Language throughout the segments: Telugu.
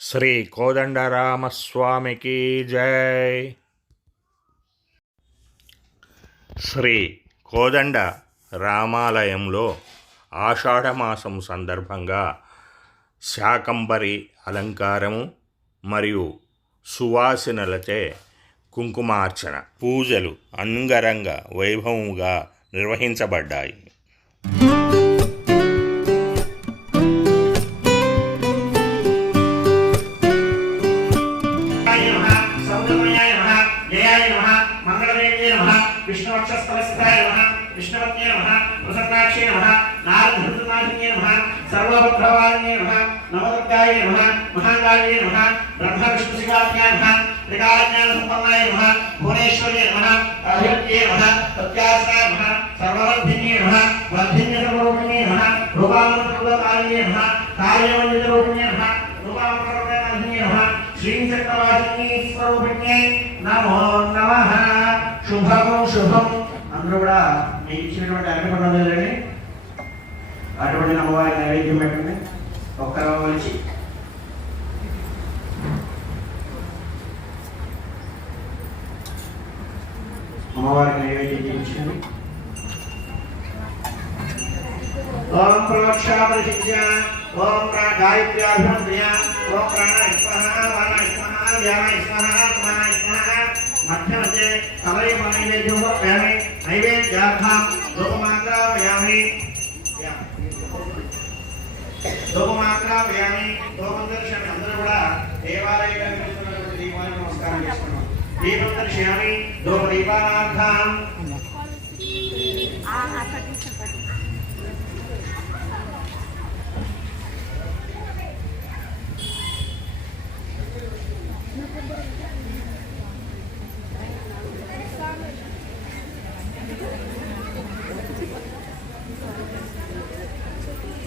శ్రీ కోదండరామస్వామికి జై. శ్రీ కోదండ రామాలయంలో ఆషాఢమాసం సందర్భంగా శాకంబరి అలంకారము మరియు సువాసనలచే కుంకుమార్చన పూజలు అంగరంగ వైభవముగా నిర్వహించబడ్డాయి. विष्णुवक्षस्पदस्थिताय नमः विष्णुपत्न्ये नमः प्रसन्नाक्षे नमः नारदहृतनाशिन्ये नमः सर्वभद्रवारिण्ये नमः, नवदुर्गाय नमः महाकाल्ये नमः ब्रह्मविष्णुशिवात्म्याय नमः, त्रिकालज्ञानसम्पन्नाय नमः, भुवनेश्वर्ये नमः अभिवृत्ये नमः प्रत्यासनाय नमः, सर्ववर्धिन्ये नमः वर्धिन्यसर्वरूपिणे नमः रूपामृतकालिने नमः कार्यमञ्जितरूपिणे नमः रूपामृतरूपिणे नमः श्रीं चक्रवासिनी नमो नमः। శ్రీచక్రవాసిని శుభము శుభం. అందరూ కూడా మీకు ఇచ్చినటువంటి అర్పణ లేదండి అటువంటి అమ్మవారి నైవేద్యం పెట్టండి. ఒక్కరో వచ్చి అమ్మవారికి నైవేద్యం చేయించండి ఓం ప్రవక్షాపరిశిష్య ఓం ప్రా గాయత్ర్యాభిమంత్రియ ఓం ప్రాణ స్వాహ వానాయ స్వాహ వ్యానాయ స్వాహ సమానాయ స్వాహ మధ్య మధ్య సమయ నైవేద్యం సమర్పయామి నైవేద్యార్థం ధూపమాత్రాపయామి ధూపమాత్రాపయామి ధూపం దర్శనం అందరూ కూడా దేవాలయంలో చూస్తున్నటువంటి దీపాలకు నమస్కారం చేసుకున్నాం దీపం దర్శయామి ధూప దీపానార్థం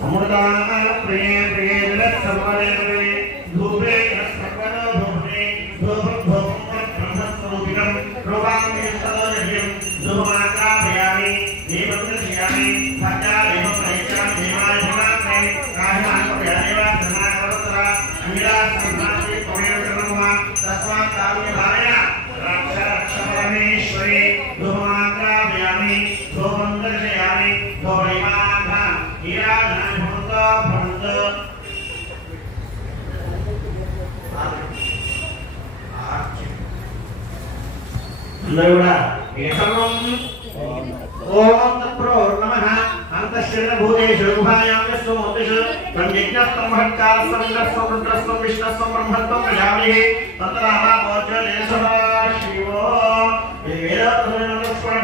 अमृताः प्रिये प्रिये लक्षमरे प्रिये धूपे नक्षकरो भुवने धूप भुवं ब्रह्मस्वरूपिकं रूपां निष्ठोरहिं धूमाका प्रयामि देवं दृश्यामि भक्त्या देवं प्रयच्छामि देवाय भवामहे काहिमान् प्रयामेव समाकरोत्तरा अङ्गिरा सम्मासे त्वमेव सर्वमा तस्मात् काव्य भावया रक्ष रक्ष परमेश्वरे धूम అందరూ కూడా ఏకమం. ఓం తత్ప్రో నమః అంతశ్చరణ భూతేషు గుహాయాం యస్సు మోతిషు తం యజ్ఞస్తం మహత్కారస్తం ఇంద్రస్తం రుద్రస్తం విష్ణస్తం బ్రహ్మత్వం ప్రజామిహి తత్రామ భోజనేశ్వర శివో. ఇది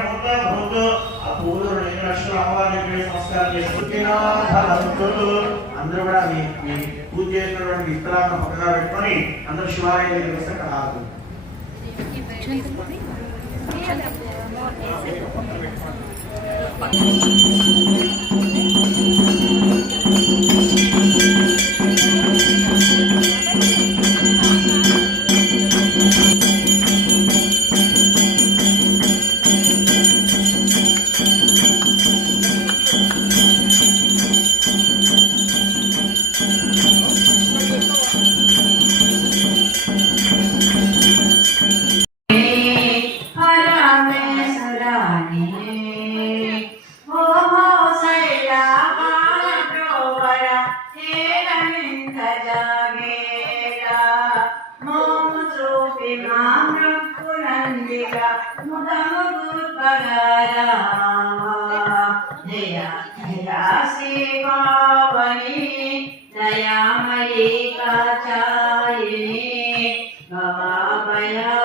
భూత భూత. ఆ పూలు రెండు లక్షల చేసుకుంటున్నా అందరూ కూడా మీ మీ పూజ చేసినటువంటి విత్తనాలను పక్కగా పెట్టుకొని అందరూ శివాలయం దగ్గరికి వస్తే అక్కడ जागेगा। मोम सोपि माम पुरंदिका मुदम गुरुपगाया जया जया शिवावली दयामयी काचायिनी भवाभया